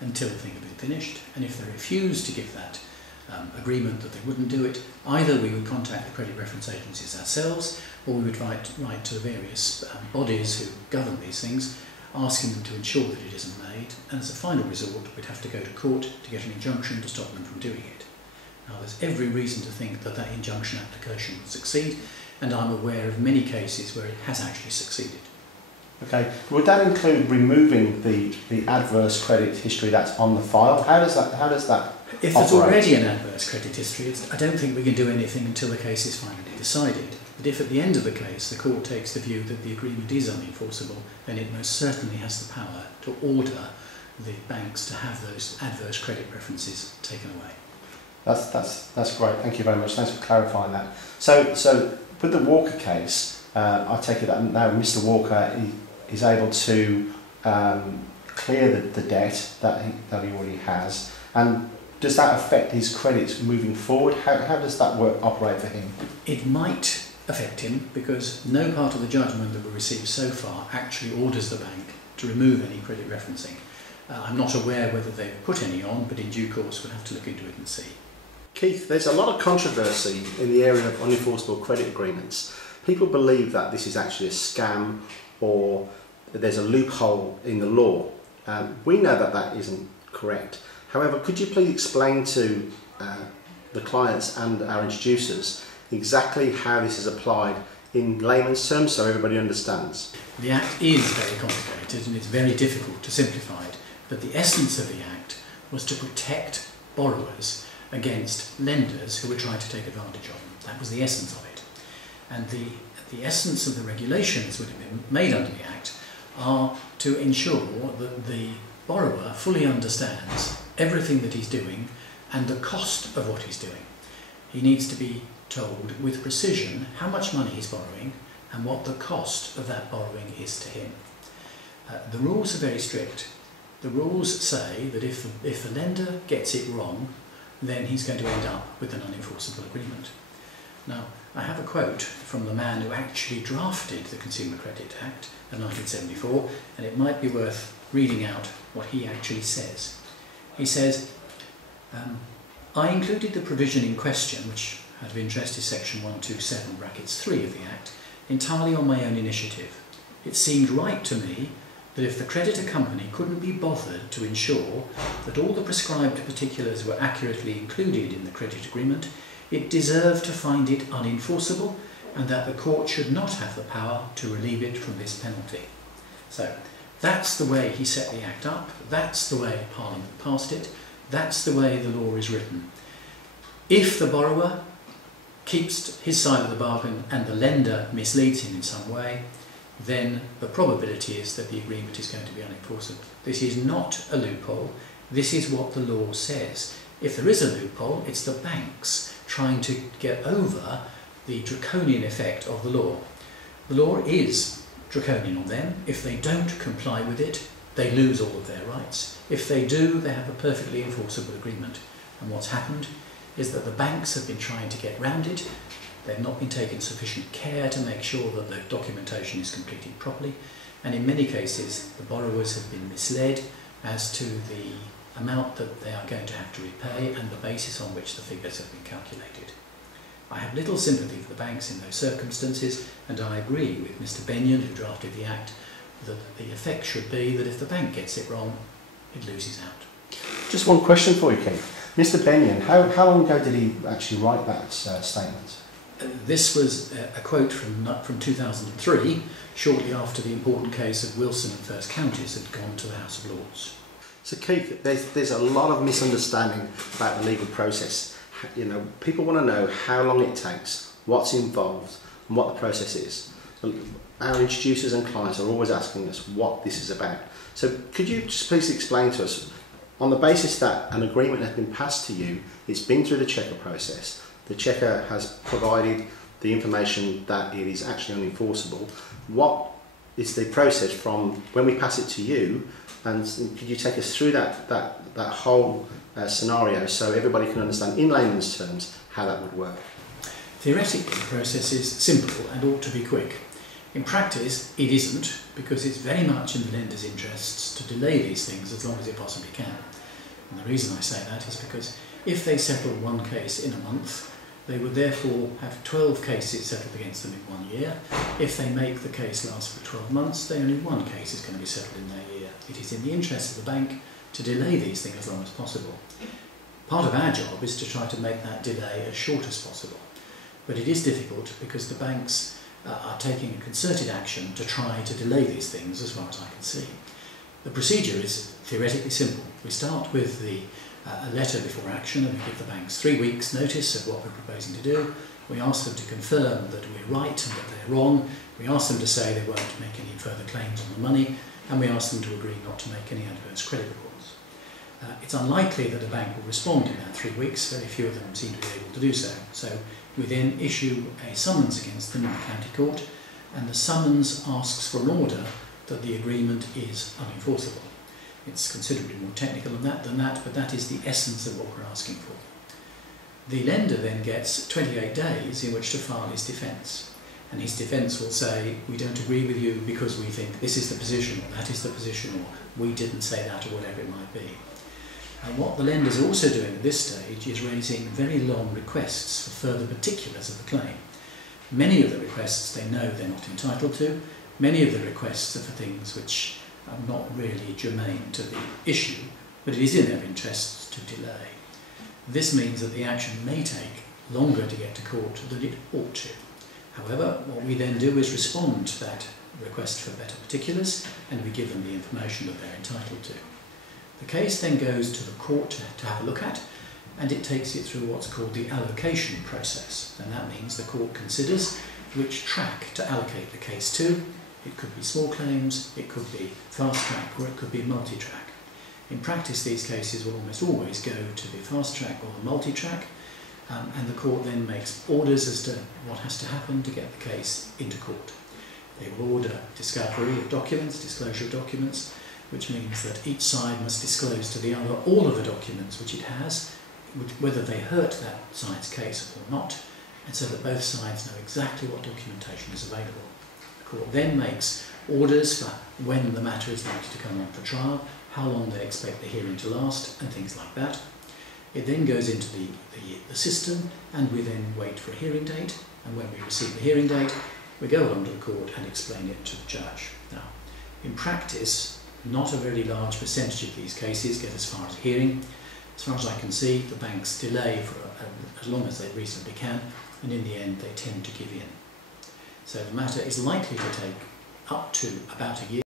until the thing had been finished, and if they refused to give that agreement that they wouldn't do it, either we would contact the credit reference agencies ourselves, or we would write to the various bodies who govern these things, asking them to ensure that it isn't made, and as a final resort we'd have to go to court to get an injunction to stop them from doing it. Now there's every reason to think that that injunction application will succeed, and I'm aware of many cases where it has actually succeeded. Okay, would that include removing the adverse credit history that's on the file? How does that If there's already an adverse credit history, I don't think we can do anything until the case is finally decided. But if at the end of the case the court takes the view that the agreement is unenforceable, then it most certainly has the power to order the banks to have those adverse credit references taken away. That's great. Thank you very much. Thanks for clarifying that. So with the Walker case, I take it that now Mr. Walker is able to clear the debt that he already has, and does that affect his credits moving forward? How does that operate for him? It might affect him because no part of the judgment that we received so far actually orders the bank to remove any credit referencing. I'm not aware whether they've put any on, but in due course we'll have to look into it and see. Keith, there's a lot of controversy in the area of unenforceable credit agreements. People believe that this is actually a scam or that there's a loophole in the law. We know that that isn't correct. However, could you please explain to the clients and our introducers exactly how this is applied in layman's terms so everybody understands? The Act is very complicated and it's very difficult to simplify it, but the essence of the Act was to protect borrowers against lenders who were trying to take advantage of them. That was the essence of it. And the essence of the regulations that have been made under the Act are to ensure that the borrower fully understands everything that he's doing and the cost of what he's doing. He needs to be told with precision how much money he's borrowing and what the cost of that borrowing is to him. The rules are very strict. The rules say that if the lender gets it wrong, then he's going to end up with an unenforceable agreement. Now, I have a quote from the man who actually drafted the Consumer Credit Act of 1974, and it might be worth reading out what he actually says. He says, I included the provision in question, which out of interest is section 127 brackets 3 of the Act, entirely on my own initiative. It seemed right to me that if the creditor company couldn't be bothered to ensure that all the prescribed particulars were accurately included in the credit agreement, it deserved to find it unenforceable and that the court should not have the power to relieve it from this penalty. So that's the way he set the Act up, that's the way Parliament passed it, that's the way the law is written. If the borrower keeps his side of the bargain and the lender misleads him in some way, then the probability is that the agreement is going to be unenforceable. This is not a loophole, this is what the law says. If there is a loophole, it's the banks trying to get over the draconian effect of the law. The law is draconian on them. If they don't comply with it, they lose all of their rights. If they do, they have a perfectly enforceable agreement. And what's happened is that the banks have been trying to get round it. They've not been taking sufficient care to make sure that the documentation is completed properly, and in many cases the borrowers have been misled as to the amount that they are going to have to repay and the basis on which the figures have been calculated. I have little sympathy for the banks in those circumstances, and I agree with Mr. Benyon, who drafted the Act, that the effect should be that if the bank gets it wrong, it loses out. Just one question for you, Keith. Mr. Benyon, how long ago did he actually write that statement? This was a quote from 2003, shortly after the important case of Wilson and First Counties had gone to the House of Lords. So Keith, there's a lot of misunderstanding about the legal process. You know, people want to know how long it takes, what's involved, and what the process is. Our introducers and clients are always asking us what this is about. So could you just please explain to us, on the basis that an agreement has been passed to you, it's been through the checker process, the checker has provided the information that it is actually unenforceable, what is the process from when we pass it to you, and could you take us through that whole scenario so everybody can understand in layman's terms how that would work? Theoretically, the process is simple and ought to be quick. In practice, it isn't, because it's very much in the lender's interests to delay these things as long as it possibly can. And the reason I say that is because if they settle one case in a month, they would therefore have 12 cases settled against them in 1 year. If they make the case last for 12 months, then only one case is going to be settled in their year. It is in the interest of the bank to delay these things as long as possible. Part of our job is to try to make that delay as short as possible. But it is difficult because the banks are taking a concerted action to try to delay these things as far as I can see. The procedure is theoretically simple. We start with a letter before action, and we give the banks 3 weeks notice of what we're proposing to do. We ask them to confirm that we're right and that they're wrong. We ask them to say they won't make any further claims on the money, and we ask them to agree not to make any adverse credit reports. It's unlikely that a bank will respond in that 3 weeks. Very few of them seem to be able to do so. So we then issue a summons against them in the county court, and the summons asks for an order that the agreement is unenforceable. It's considerably more technical than that, but that is the essence of what we're asking for. The lender then gets 28 days in which to file his defence, and his defence will say, we don't agree with you because we think this is the position, or that is the position, or we didn't say that, or whatever it might be. And what the lenders are also doing at this stage is raising very long requests for further particulars of the claim. Many of the requests they know they're not entitled to. Many of the requests are for things which are not really germane to the issue, but it is in their interests to delay. This means that the action may take longer to get to court than it ought to. However, what we then do is respond to that request for better particulars, and we give them the information that they're entitled to. The case then goes to the court to have a look at, and it takes it through what's called the allocation process. And that means the court considers which track to allocate the case to. It could be small claims, it could be fast track, or it could be multi-track. In practice, these cases will almost always go to the fast track or the multi-track, and the court then makes orders as to what has to happen to get the case into court. They will order discovery of documents, disclosure of documents, which means that each side must disclose to the other all of the documents which it has, whether they hurt that side's case or not, and so that both sides know exactly what documentation is available. The court then makes orders for when the matter is likely to come on for trial, how long they expect the hearing to last, and things like that. It then goes into the system, and we then wait for a hearing date, and when we receive the hearing date, we go along to the court and explain it to the judge. Now, in practice, not a very large percentage of these cases get as far as hearing. As far as I can see, the banks delay for as long as they reasonably can, and in the end they tend to give in. So the matter is likely to take up to about a year.